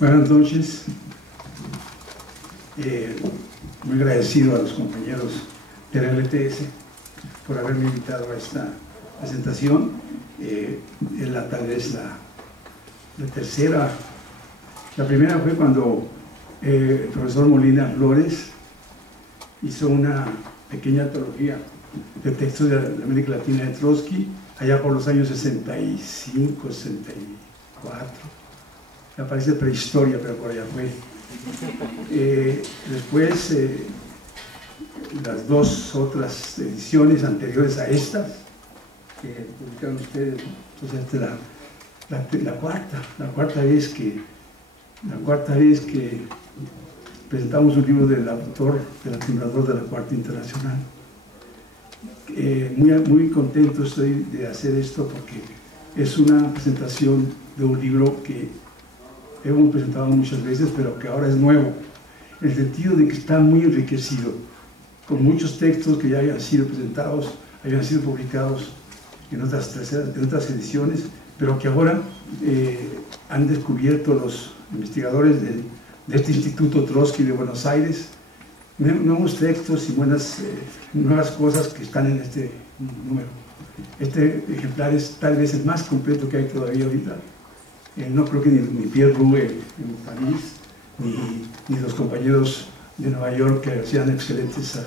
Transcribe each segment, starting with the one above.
Buenas noches. Muy agradecido a los compañeros de la LTS por haberme invitado a esta presentación. Es tal vez la tercera. La primera fue cuando el profesor Molina Flores hizo una pequeña antología de textos de la América Latina de Trotsky, allá por los años 65, 64. Me parece prehistoria, pero por allá fue. Después, las dos otras ediciones anteriores a estas, que publicaron ustedes, entonces esta es la cuarta vez que presentamos un libro del autor, del fundador de la Cuarta Internacional. Muy contento estoy de hacer esto porque es una presentación de un libro que hemos presentado muchas veces, pero que ahora es nuevo, en el sentido de que está muy enriquecido, con muchos textos que ya habían sido presentados, habían sido publicados en otras ediciones, pero que ahora han descubierto los investigadores de este Instituto Trotsky de Buenos Aires, nuevos textos y nuevas cosas que están en este número. Este ejemplar es tal vez el más completo que hay todavía ahorita. No creo que ni Pierre Roux en París, ni los compañeros de Nueva York que hacían excelentes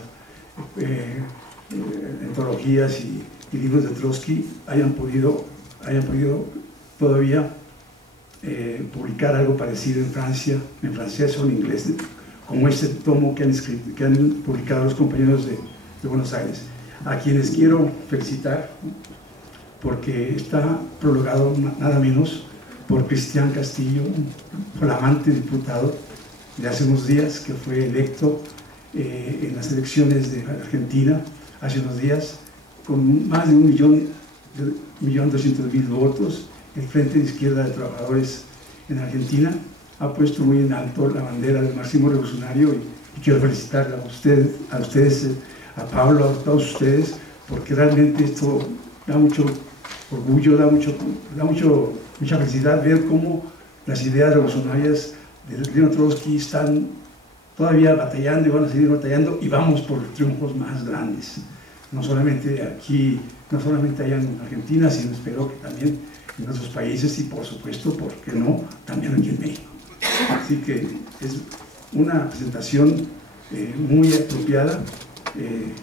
antologías y libros de Trotsky hayan podido todavía publicar algo parecido en francés o en inglés, como este tomo que han publicado los compañeros de Buenos Aires, a quienes quiero felicitar porque está prologado nada menos por Cristian Castillo, un flamante diputado de hace unos días que fue electo en las elecciones de Argentina hace unos días con más de 1.200.000 votos. El Frente de Izquierda de Trabajadores en Argentina ha puesto muy en alto la bandera del máximo revolucionario y quiero felicitar a ustedes, a Pablo, a todos ustedes, porque realmente esto da mucho orgullo, da mucha felicidad ver cómo las ideas revolucionarias de León Trotsky están todavía batallando y van a seguir batallando y vamos por triunfos más grandes. No solamente aquí, no solamente allá en Argentina, sino espero que también en otros países y por supuesto, ¿por qué no?, también aquí en México. Así que es una presentación muy apropiada. El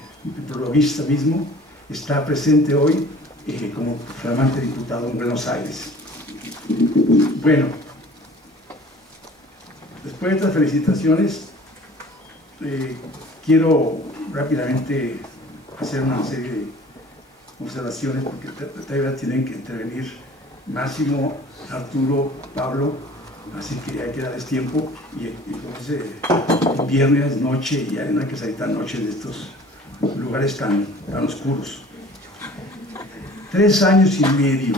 prologuista mismo está presente hoy como flamante diputado en Buenos Aires. Bueno, después de estas felicitaciones, quiero rápidamente hacer una serie de observaciones porque todavía tienen que intervenir Máximo, Arturo, Pablo, así que hay que darles tiempo y entonces viernes, noche, y ya no hay que salir tan noche de estos lugares tan oscuros. 3 años y medio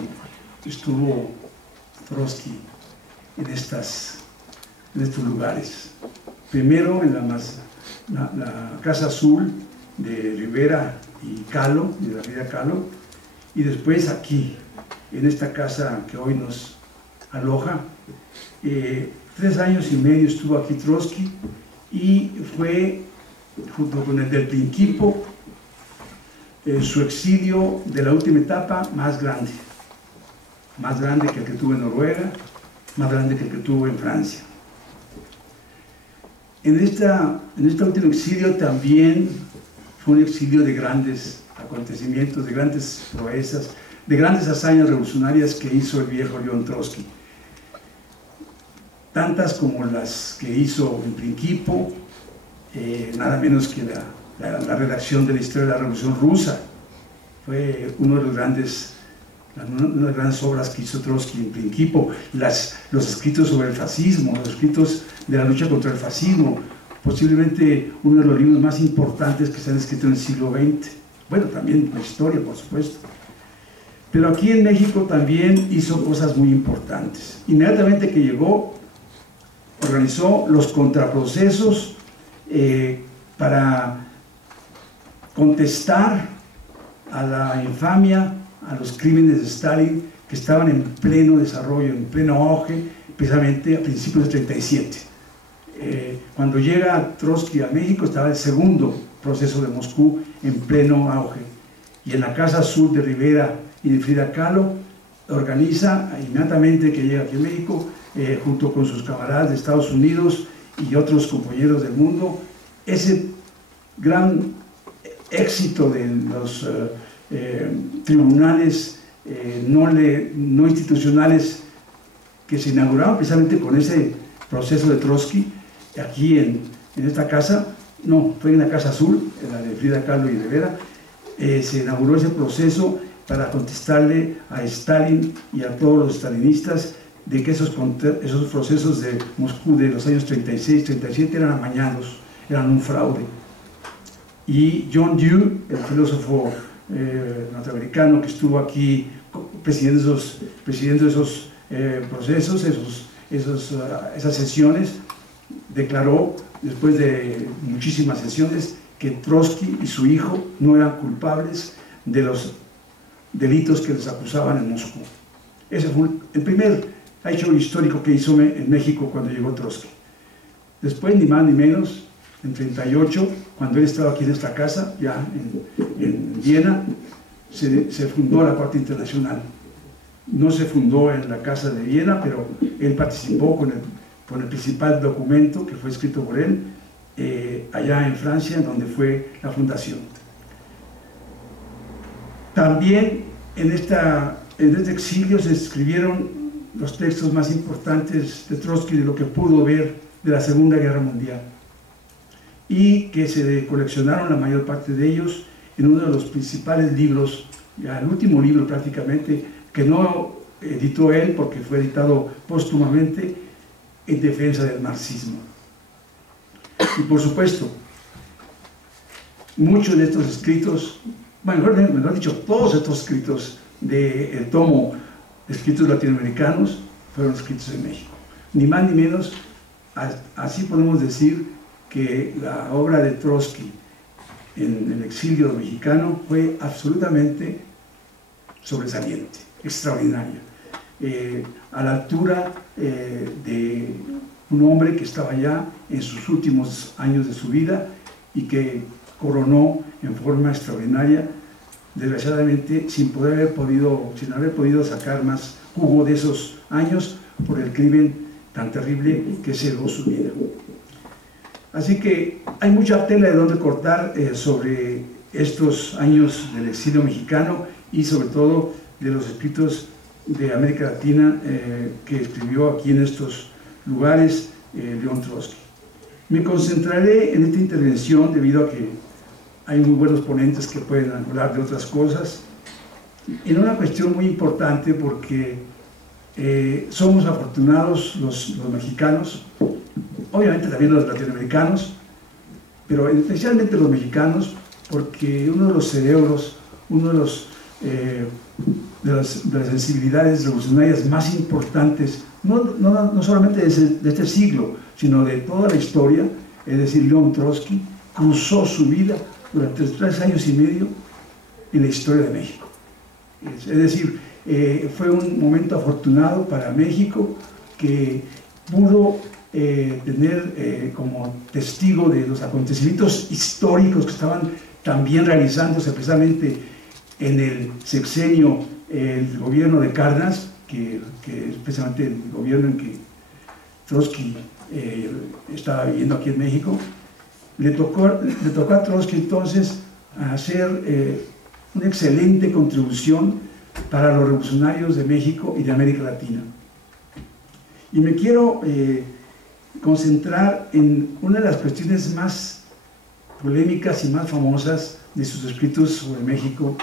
estuvo Trotsky en estos lugares. Primero en la Casa Azul de Rivera y Kahlo, de la Frida Kahlo, y después aquí, en esta casa que hoy nos aloja. 3 años y medio estuvo aquí Trotsky y fue, junto con el del Principio, su exilio de la última etapa más grande que el que tuvo en Noruega, más grande que el que tuvo en Francia. En este último exilio también fue un exilio de grandes acontecimientos, de grandes proezas, de grandes hazañas revolucionarias que hizo el viejo León Trotsky. Tantas como las que hizo en Principio, nada menos que la redacción de la historia de la Revolución Rusa. Fue una de las grandes obras que hizo Trotsky en Principio. Los escritos sobre el fascismo, los escritos de la lucha contra el fascismo, posiblemente uno de los libros más importantes que se han escrito en el siglo XX. Bueno, también la historia, por supuesto. Pero aquí en México también hizo cosas muy importantes. Inmediatamente que llegó, organizó los contraprocesos para contestar a la infamia, a los crímenes de Stalin que estaban en pleno desarrollo, en pleno auge precisamente a principios de 37. Cuando llega Trotsky a México estaba el segundo proceso de Moscú en pleno auge, y en la Casa Azul de Rivera y de Frida Kahlo organiza inmediatamente que llega aquí a México, junto con sus camaradas de Estados Unidos y otros compañeros del mundo, ese gran éxito de los tribunales no institucionales que se inauguraron precisamente con ese proceso de Trotsky, aquí en esta casa, no, fue en la Casa Azul, en la de Frida Kahlo y Rivera, se inauguró ese proceso para contestarle a Stalin y a todos los stalinistas de que esos procesos de Moscú de los años 36, 37 eran amañados, eran un fraude. Y John Dewey, el filósofo norteamericano que estuvo aquí presidiendo esos procesos, esas sesiones, declaró, después de muchísimas sesiones, que Trotsky y su hijo no eran culpables de los delitos que les acusaban en Moscú. Ese fue el primer hecho histórico que hizo en México cuando llegó Trotsky. Después, ni más ni menos, en 38, cuando él estaba aquí en esta casa, ya en Viena, se fundó la Corte Internacional. No se fundó en la Casa de Viena, pero él participó con el principal documento que fue escrito por él, allá en Francia, donde fue la fundación. También en este exilio se escribieron los textos más importantes de Trotsky, de lo que pudo ver de la Segunda Guerra Mundial, y que se coleccionaron la mayor parte de ellos en uno de los principales libros, ya el último libro prácticamente, que no editó él porque fue editado póstumamente, En defensa del marxismo. Y por supuesto, muchos de estos escritos, bueno, mejor dicho, todos estos escritos del tomo Escritos Latinoamericanos fueron escritos en México. Ni más ni menos, así podemos decir que la obra de Trotsky en el exilio mexicano fue absolutamente sobresaliente, extraordinaria, a la altura de un hombre que estaba ya en sus últimos años de su vida y que coronó en forma extraordinaria, desgraciadamente sin haber podido sacar más jugo de esos años por el crimen tan terrible que cegó su vida. Así que hay mucha tela de donde cortar sobre estos años del exilio mexicano y sobre todo de los escritos de América Latina que escribió aquí en estos lugares León Trotsky. Me concentraré en esta intervención debido a que hay muy buenos ponentes que pueden hablar de otras cosas, en una cuestión muy importante porque somos afortunados los mexicanos, obviamente también los latinoamericanos, pero especialmente los mexicanos, porque uno de los cerebros, uno de las sensibilidades revolucionarias más importantes, no solamente de este siglo, sino de toda la historia, es decir, León Trotsky, cruzó su vida durante 3 años y medio en la historia de México. Es decir, fue un momento afortunado para México que pudo tener como testigo de los acontecimientos históricos que estaban también realizándose precisamente en el sexenio, el gobierno de Cárdenas, que es precisamente el gobierno en que Trotsky estaba viviendo aquí en México. Le tocó a Trotsky entonces hacer una excelente contribución para los revolucionarios de México y de América Latina. Y me quiero concentrar en una de las cuestiones más polémicas y más famosas de sus escritos sobre México,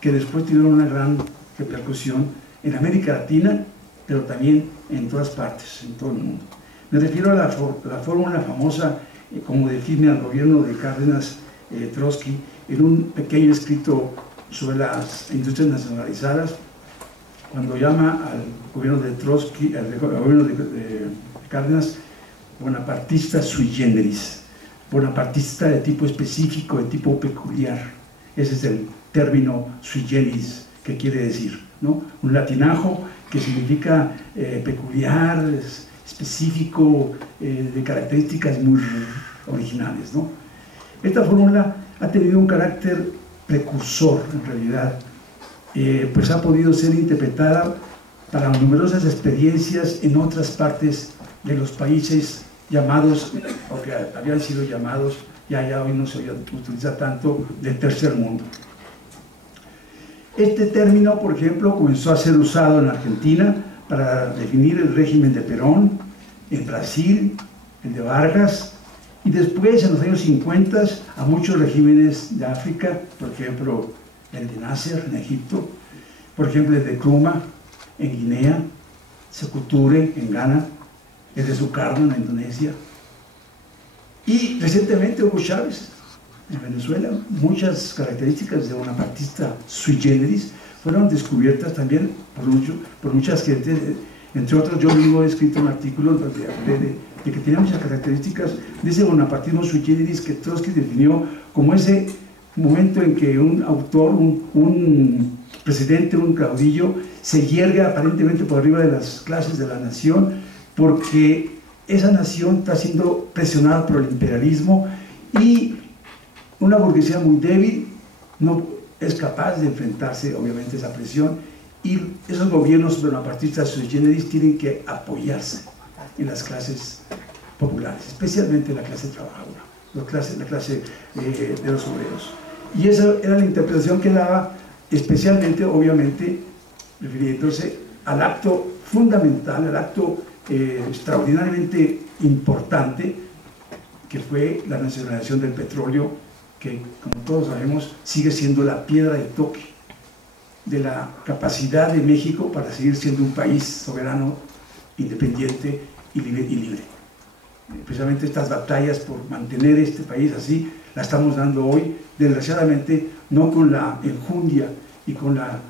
que después tuvieron una gran repercusión en América Latina, pero también en todas partes, en todo el mundo. Me refiero a la fórmula famosa, como define al gobierno de Cárdenas Trotsky, en un pequeño escrito sobre las industrias nacionalizadas, cuando llama al gobierno de Trotsky, al gobierno de Cárdenas, bonapartista sui generis, bonapartista de tipo específico, de tipo peculiar. Ese es el término sui generis que quiere decir, ¿no? Un latinajo que significa peculiar, específico, de características muy originales, ¿no? Esta fórmula ha tenido un carácter precursor, en realidad, pues ha podido ser interpretada para numerosas experiencias en otras partes de los países llamados, o que habían sido llamados, ya hoy no se utiliza tanto, del tercer mundo. Este término, por ejemplo, comenzó a ser usado en Argentina para definir el régimen de Perón, en Brasil, el de Vargas, y después, en los años 50, a muchos regímenes de África, por ejemplo, el de Nasser, en Egipto, por ejemplo, el de Nkrumah, en Guinea, Sékou Touré, en Ghana, el de Sukarno, en Indonesia, y recientemente Hugo Chávez, en Venezuela. Muchas características de bonapartista sui generis fueron descubiertas también por muchas gentes. Entre otros, yo mismo he escrito un artículo donde hablé de que tenía muchas características de ese bonapartismo sui generis que Trotsky definió como ese momento en que un autor, un presidente, un caudillo, se yergue aparentemente por arriba de las clases de la nación, porque esa nación está siendo presionada por el imperialismo y una burguesía muy débil no es capaz de enfrentarse, obviamente, a esa presión, y esos gobiernos bonapartistas sui generis tienen que apoyarse en las clases populares, especialmente la clase trabajadora, la clase de los obreros. Y esa era la interpretación que daba, especialmente, obviamente, refiriéndose al acto fundamental, al acto extraordinariamente importante, que fue la nacionalización del petróleo, que, como todos sabemos, sigue siendo la piedra de toque de la capacidad de México para seguir siendo un país soberano, independiente y libre. Precisamente estas batallas por mantener este país así, la estamos dando hoy, desgraciadamente, no con la enjundia y con a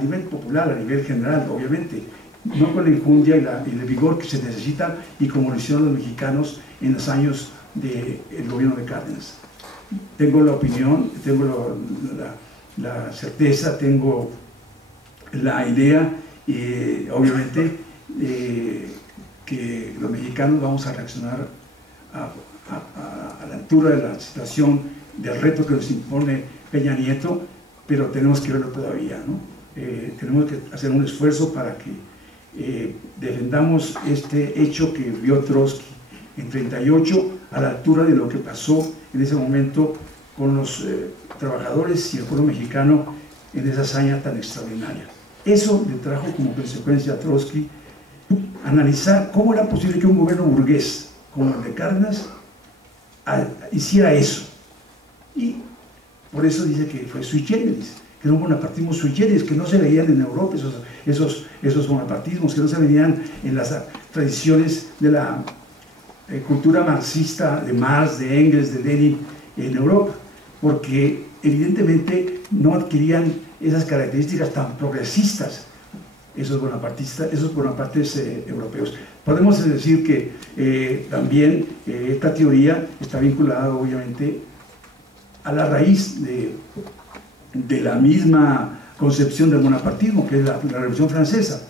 nivel popular, a nivel general, obviamente, no con la enjundia y el vigor que se necesita, y como lo hicieron los mexicanos en los años del gobierno de Cárdenas. Tengo la opinión, tengo la certeza, tengo la idea, obviamente, que los mexicanos vamos a reaccionar a la altura de la situación, del reto que nos impone Peña Nieto, pero tenemos que verlo todavía, ¿no? Tenemos que hacer un esfuerzo para que defendamos este hecho que vio Trotsky en 1938, a la altura de lo que pasó en ese momento con los trabajadores y el pueblo mexicano en esa hazaña tan extraordinaria. Eso le trajo como consecuencia a Trotsky analizar cómo era posible que un gobierno burgués como el de Cárdenas hiciera eso. Y por eso dice que fue sui generis, que era un bonapartismo sui generis, que no se veían en Europa esos bonapartismos, que no se veían en las tradiciones de la cultura marxista de Marx, de Engels, de Lenin en Europa, porque evidentemente no adquirían esas características tan progresistas esos bonapartes europeos. Podemos decir que también esta teoría está vinculada obviamente a la raíz de la misma concepción del bonapartismo, que es la Revolución Francesa,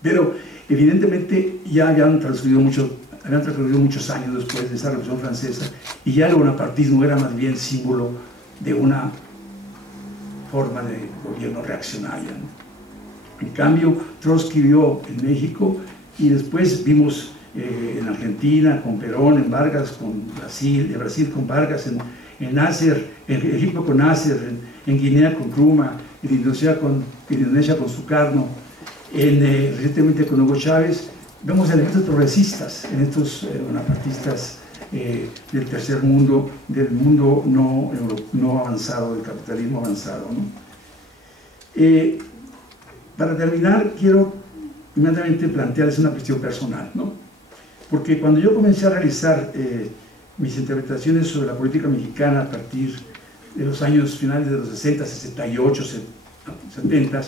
pero evidentemente ya habían transcurrido muchos años después de esa Revolución Francesa, y ya el bonapartismo era más bien símbolo de una forma de gobierno reaccionaria, ¿no? En cambio, Trotsky vio en México, y después vimos en Argentina con Perón, en Vargas con Brasil, de Brasil con Vargas, en Nasser, en Egipto con Nasser, en Guinea con Nkrumah, en Indonesia con Sukarno, recientemente con Hugo Chávez. Vemos elementos progresistas en estos bonapartistas del tercer mundo, del mundo no avanzado, del capitalismo avanzado, ¿no? Para terminar, quiero inmediatamente plantearles una cuestión personal, ¿no? Porque cuando yo comencé a realizar mis interpretaciones sobre la política mexicana a partir de los años finales de los 60, 68, 70,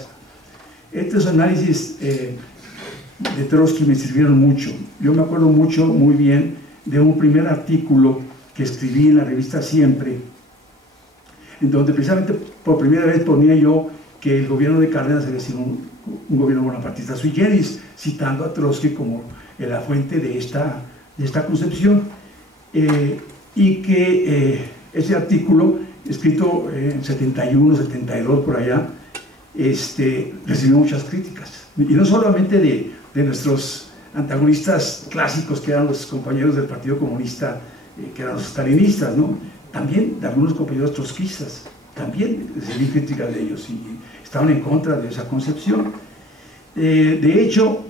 estos análisis de Trotsky me sirvieron mucho. Yo me acuerdo muy bien de un primer artículo que escribí en la revista Siempre, en donde precisamente por primera vez ponía yo que el gobierno de Cárdenas había sido un un gobierno bonapartista sui generis, citando a Trotsky como la fuente de esta concepción, y que ese artículo, escrito en 71, 72, por allá, recibió muchas críticas, y no solamente de nuestros antagonistas clásicos, que eran los compañeros del Partido Comunista, que eran los stalinistas, ¿no? También de algunos compañeros trotskistas, también recibí críticas de ellos, y estaban en contra de esa concepción. De hecho,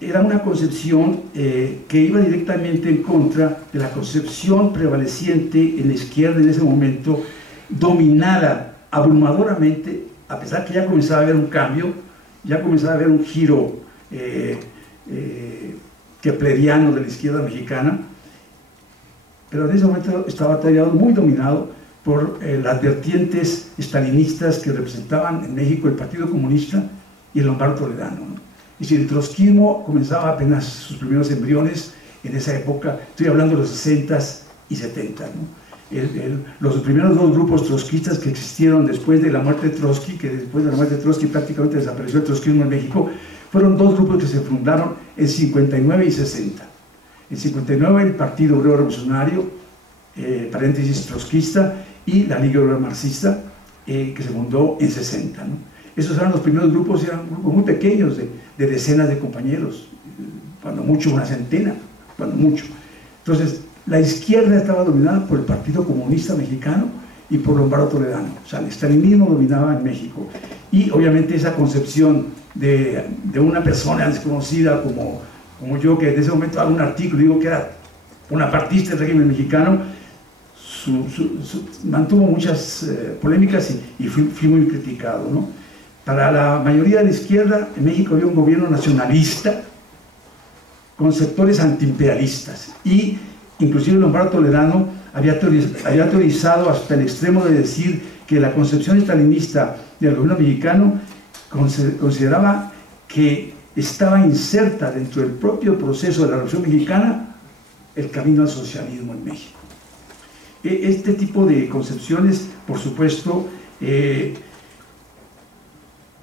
era una concepción que iba directamente en contra de la concepción prevaleciente en la izquierda en ese momento, dominada abrumadoramente, a pesar que ya comenzaba a haber un cambio, ya comenzaba a haber un giro kepleriano de la izquierda mexicana, pero en ese momento estaba todavía muy dominado por las vertientes estalinistas que representaban en México el Partido Comunista y el Lombardo Toledano, ¿no? Y si el trotskismo comenzaba apenas sus primeros embriones en esa época, estoy hablando de los 60s y 70s, ¿no? Los primeros dos grupos trotskistas que existieron después de la muerte de Trotsky, que después de la muerte de Trotsky prácticamente desapareció el trotskismo en México, fueron dos grupos que se fundaron en 59 y 60. En 59 el Partido Obrero Revolucionario, paréntesis trotskista, y la Liga Obrera Marxista, que se fundó en 60, ¿no? Esos eran los primeros grupos, eran grupos muy pequeños, de decenas de compañeros, cuando mucho una centena, cuando mucho. Entonces, la izquierda estaba dominada por el Partido Comunista Mexicano y por Lombardo Toledano. O sea, el estalinismo dominaba en México. Y obviamente esa concepción de una persona desconocida como yo, que en ese momento hago un artículo, digo que era bonapartista del régimen mexicano, mantuvo muchas polémicas y fui muy criticado, ¿no? Para la mayoría de la izquierda, en México había un gobierno nacionalista con sectores antiimperialistas, y inclusive Lombardo Toledano había teorizado hasta el extremo de decir que la concepción estalinista del gobierno mexicano consideraba que estaba inserta dentro del propio proceso de la Revolución Mexicana el camino al socialismo en México. Este tipo de concepciones, por supuesto,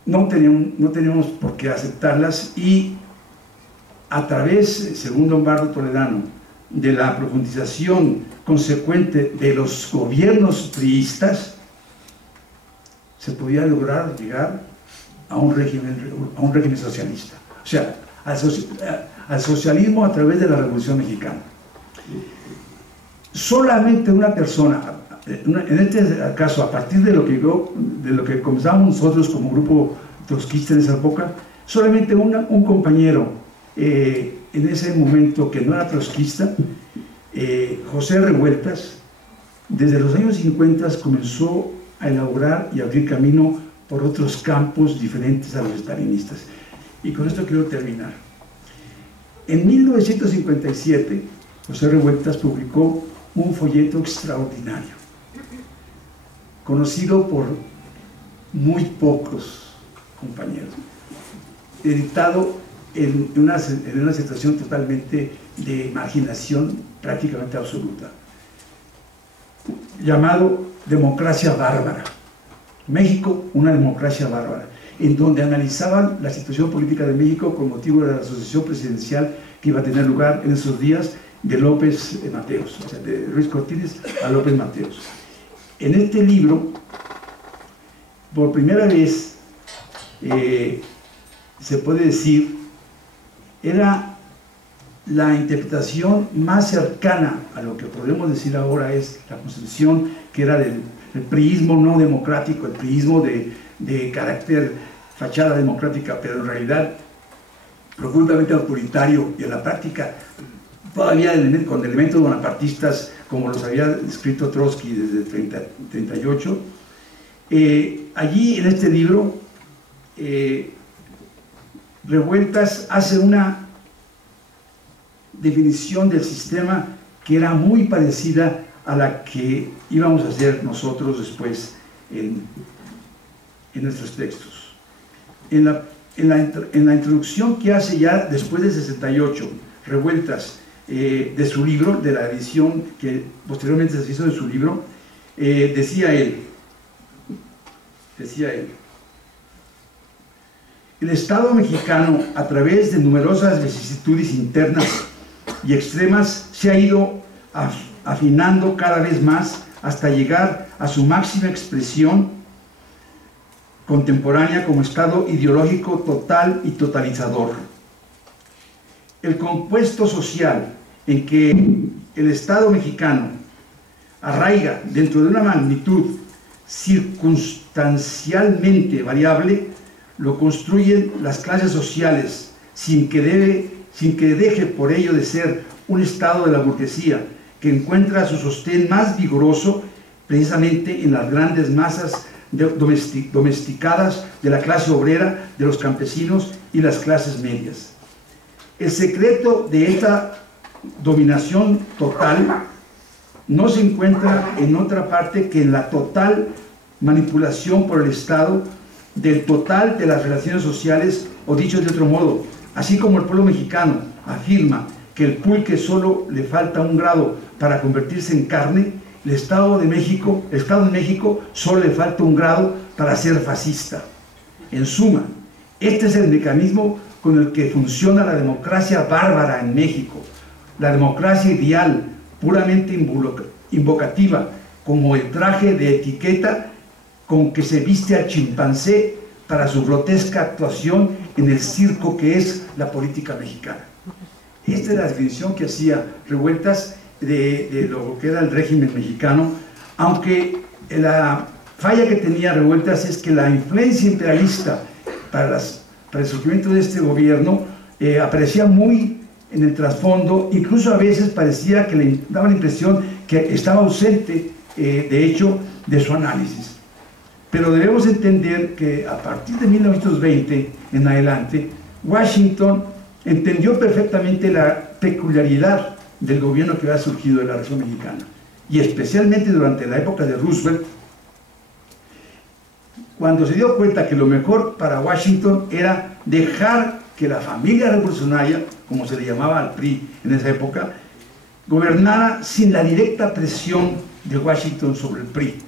no teníamos por qué aceptarlas, y a través, según Lombardo Toledano, de la profundización consecuente de los gobiernos priistas, se podía lograr llegar a un régimen socialista, o sea, al socialismo a través de la Revolución Mexicana. Solamente una persona, en este caso, a partir de lo que comenzamos nosotros como grupo trotskista en esa época, solamente un compañero en ese momento que no era trotskista, José Revueltas, desde los años 50 comenzó a elaborar y abrir camino por otros campos diferentes a los estalinistas. Y con esto quiero terminar. En 1957, José Revueltas publicó un folleto extraordinario, conocido por muy pocos compañeros, editado en una situación totalmente de marginación prácticamente absoluta, llamado Democracia Bárbara. México, una democracia bárbara, en donde analizaban la situación política de México con motivo de la asociación presidencial que iba a tener lugar en esos días de López Mateos, o sea, de Ruiz Cortines a López Mateos. En este libro, por primera vez, se puede decir, era la interpretación más cercana a lo que podemos decir ahora es la concepción que era del priismo no democrático, el priismo de carácter fachada democrática, pero en realidad profundamente autoritario, y en la práctica todavía con elementos bonapartistas como los había descrito Trotsky desde el 38. Allí en este libro Revueltas hace una definición del sistema que era muy parecida a la que íbamos a hacer nosotros después en nuestros textos. En la introducción que hace ya después del 68, Revueltas, de su libro, de la edición que posteriormente se hizo de su libro, decía él, El Estado mexicano, a través de numerosas vicisitudes internas y extremas, se ha ido afinando cada vez más hasta llegar a su máxima expresión contemporánea como Estado ideológico total y totalizador. El compuesto social en que el Estado mexicano arraiga dentro de una magnitud circunstancialmente variable, lo construyen las clases sociales sin que deje por ello de ser un estado de la burguesía que encuentra su sostén más vigoroso precisamente en las grandes masas domesticadas de la clase obrera, de los campesinos y las clases medias. El secreto de esta dominación total no se encuentra en otra parte que en la total manipulación por el Estado del total de las relaciones sociales, o dicho de otro modo, así como el pueblo mexicano afirma que el pulque solo le falta un grado para convertirse en carne, el Estado de México solo le falta un grado para ser fascista. En suma, este es el mecanismo con el que funciona la democracia bárbara en México, la democracia ideal, puramente invocativa, como el traje de etiqueta con que se viste al chimpancé para su grotesca actuación en el circo que es la política mexicana. Esta es la definición que hacía Revueltas de lo que era el régimen mexicano, aunque la falla que tenía Revueltas es que la influencia imperialista para el surgimiento de este gobierno aparecía muy en el trasfondo, incluso a veces parecía que le daba la impresión que estaba ausente, de hecho, de su análisis. Pero debemos entender que a partir de 1920 en adelante, Washington entendió perfectamente la peculiaridad del gobierno que había surgido de la Revolución Mexicana, y especialmente durante la época de Roosevelt, cuando se dio cuenta que lo mejor para Washington era dejar que la familia revolucionaria, como se le llamaba al PRI en esa época, gobernara sin la directa presión de Washington sobre el PRI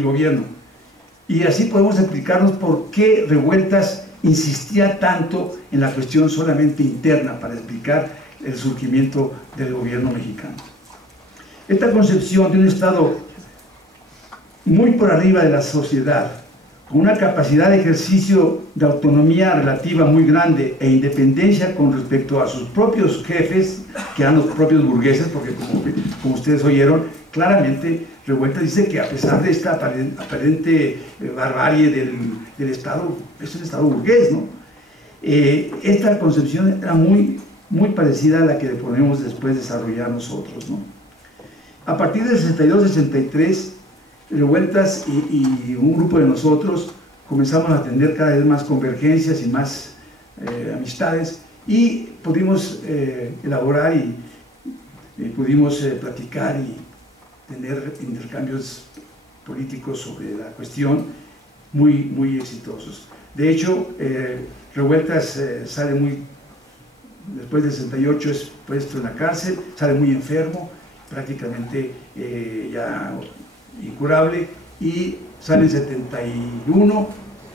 gobierno. Y así podemos explicarnos por qué Revueltas insistía tanto en la cuestión solamente interna para explicar el surgimiento del gobierno mexicano. Esta concepción de un Estado muy por arriba de la sociedad, con una capacidad de ejercicio de autonomía relativa muy grande e independencia con respecto a sus propios jefes, que eran los propios burgueses, porque como ustedes oyeron, claramente Revueltas dice que a pesar de esta aparente barbarie del Estado, es un Estado burgués, ¿no? Esta concepción era muy parecida a la que podemos después desarrollar nosotros, ¿no? A partir del 62-63, Revueltas y un grupo de nosotros comenzamos a tener cada vez más convergencias y más amistades, y pudimos elaborar y pudimos platicar y tener intercambios políticos sobre la cuestión muy exitosos. De hecho, Revueltas sale después del 68 es puesto en la cárcel, sale muy enfermo, prácticamente ya incurable, y sale en 71,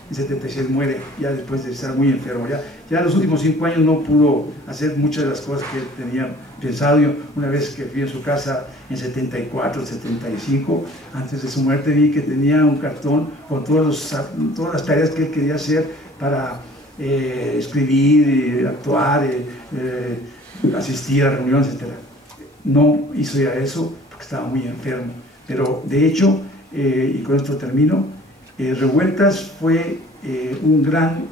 en 76 muere, ya después de estar muy enfermo. Ya en los últimos 5 años no pudo hacer muchas de las cosas que tenía pensado. Yo, una vez que fui en su casa en 74, 75, antes de su muerte, vi que tenía un cartón con todas las tareas que él quería hacer para escribir, actuar, asistir a reuniones, etc. No hizo ya eso porque estaba muy enfermo. Pero de hecho, y con esto termino, Revueltas fue un gran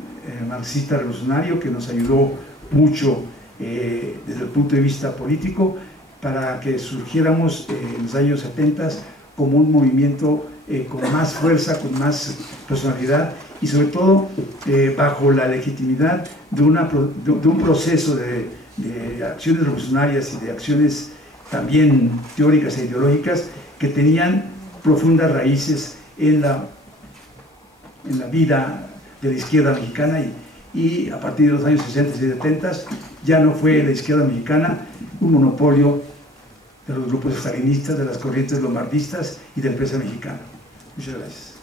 marxista revolucionario que nos ayudó mucho desde el punto de vista político para que surgiéramos en los años 70 como un movimiento con más fuerza, con más personalidad, y sobre todo bajo la legitimidad de un proceso de acciones revolucionarias y de acciones también teóricas e ideológicas que tenían profundas raíces en la vida de la izquierda mexicana, y a partir de los años 60 y 70 ya no fue la izquierda mexicana un monopolio de los grupos estalinistas, de las corrientes lombardistas y del PES mexicano. Muchas gracias.